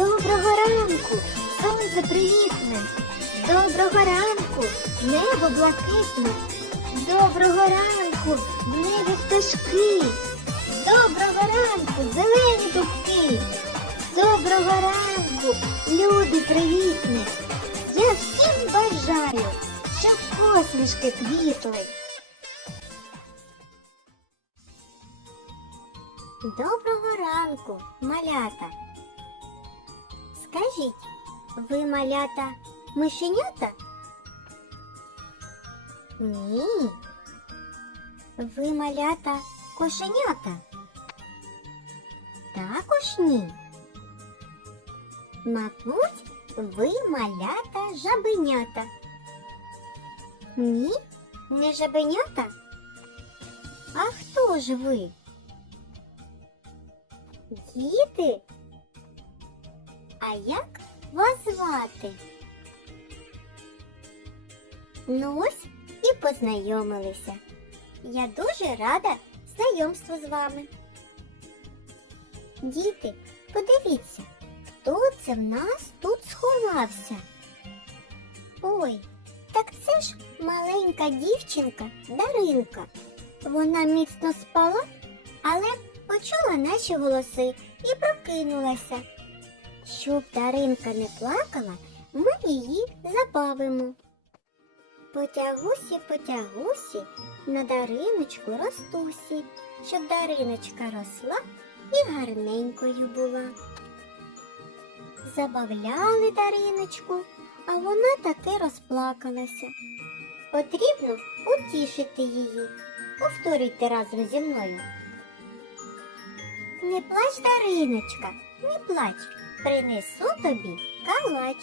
Доброго ранку, сонце привітне. Доброго ранку, небо блакитне. Доброго ранку, в небі пташки. Доброго ранку, зелені дубки. Доброго ранку, люди привітні. Я всім бажаю, щоб посмішки квітли. Доброго ранку, малята. Скажіть, ви малята мишенята? Ні. Ви малята кошенята? Також ні. Мабуть, ви малята жабенята. Ні, не жабенята? А хто ж ви? Діти? А як вас звати? Ну ось і познайомилися. Я дуже рада знайомству з вами. Діти, подивіться, хто це в нас тут сховався? Ой, так це ж маленька дівчинка Даринка. Вона міцно спала, але почула наші голоси і прокинулася. Щоб Даринка не плакала, ми її забавимо. Потягусі, потягусі, на Дариночку ростусі, щоб Дариночка росла і гарненькою була. Забавляли Дариночку, а вона таки розплакалася. Потрібно утішити її. Повторюйте разом зі мною. Не плач, Дариночка, не плач, принесу тобі калач.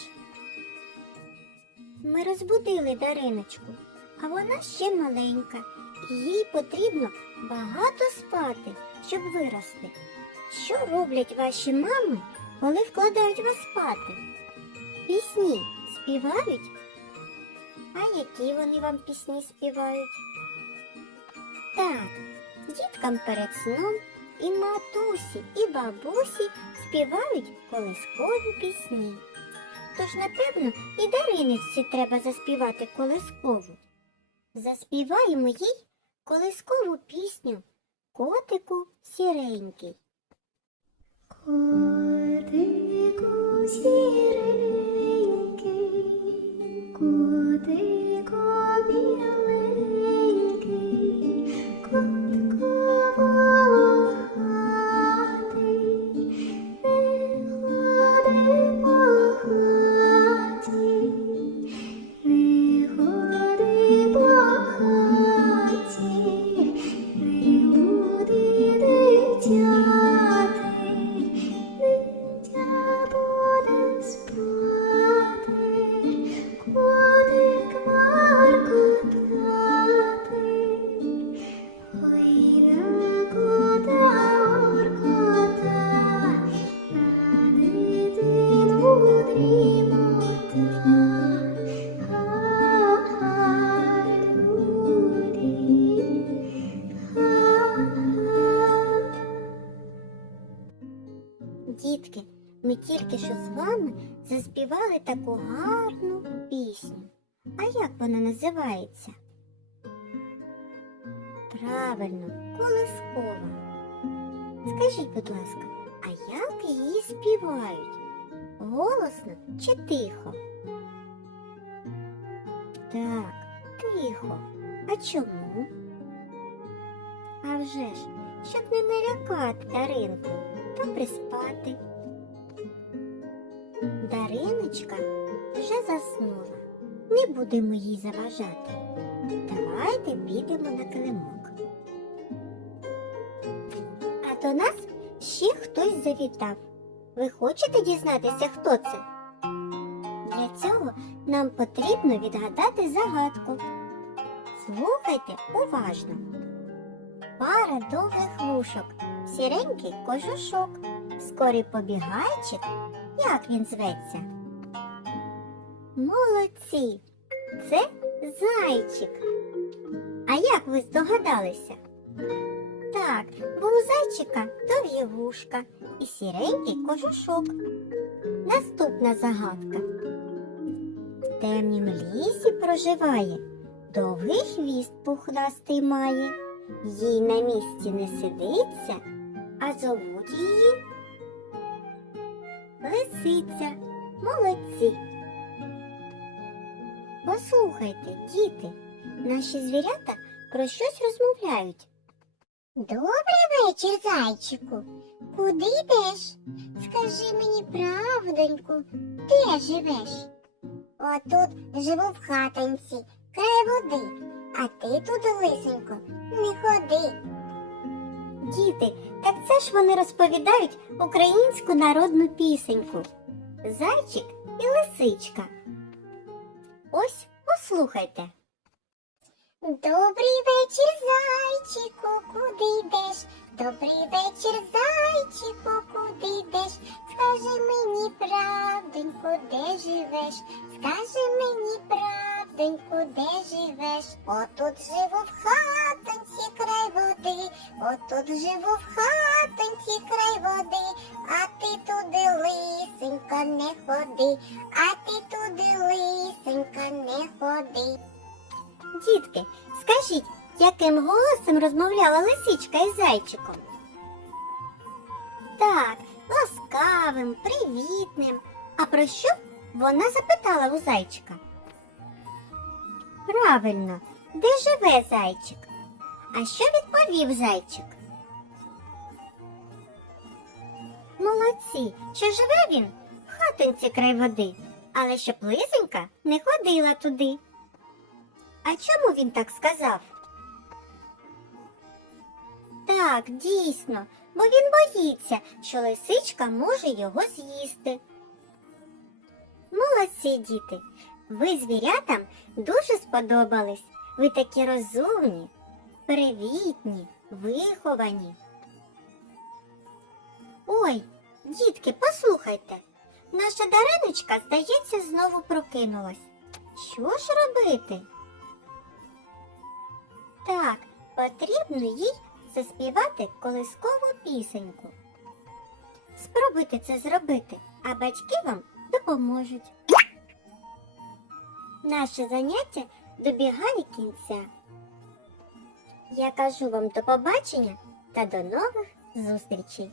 Ми розбудили Дариночку, а вона ще маленька, їй потрібно багато спати, щоб вирости. Що роблять ваші мами, коли вкладають вас спати? Пісні співають? А які вони вам пісні співають? Так, діткам перед сном і матусі, і бабусі співають колискові пісні. Тож, напевно, і Дариничці треба заспівати колискову. Заспіваємо їй колискову пісню Котику сіренький. Котику сіренький, тільки що з вами заспівали таку гарну пісню. А як вона називається? Правильно, колискова. Скажіть, будь ласка, а як її співають? Голосно чи тихо? Так, тихо. А чому? А вже ж, щоб не налякати Даринку та приспати. Дариночка вже заснула. Не будемо їй заважати. Давайте підемо на килимок. А до нас ще хтось завітав. Ви хочете дізнатися, хто це? Для цього нам потрібно відгадати загадку. Слухайте уважно. Пара довгих вушок, сіренький кожушок, скорий побігайчик. Як він зветься? Молодці! Це зайчик. А як ви здогадалися? Так, бо у зайчика довгі вушка і сіренький кожушок. Наступна загадка. В темнім лісі проживає, довгий хвіст пухнастий має, їй на місці не сидиться, а зовуть її Лисиця. Молодці. Послухайте, діти, наші звірята про щось розмовляють. Добрий вечір, зайчику. Куди йдеш? Скажи мені правдоньку, де живеш? Отут живу в хатинці, край води, а ти туди, лисенько, не ходи. Діти, так це ж вони розповідають українську народну пісеньку. Зайчик і лисичка. Ось послухайте. Добрий вечір, зайчику, куди йдеш? Добрий вечір, зайчику, куди йдеш? Скажи мені правденько, де живеш? Скажи мені правденько, де живеш? Отут живу в води, отут живу в хатинці край води, а ти туди лисенька не ходи, а ти туди лисенька не ходи. Дітки, скажіть, яким голосом розмовляла лисичка із зайчиком? Так, ласкавим, привітним. А про що вона запитала у зайчика? Правильно, де живе зайчик? А що відповів зайчик? Молодці, що живе він в хатинці край води, але щоб лисенька не ходила туди. А чому він так сказав? Так, дійсно, бо він боїться, що лисичка може його з'їсти. Молодці, діти, ви звірятам дуже сподобались. Ви такі розумні, привітні, виховані. Ой, дітки, послухайте, наша Дариночка, здається, знову прокинулась. Що ж робити? Так, потрібно їй заспівати колискову пісеньку. Спробуйте це зробити, а батьки вам допоможуть. Наше заняття добігає кінця. Я кажу вам до побачення та до нових зустрічей.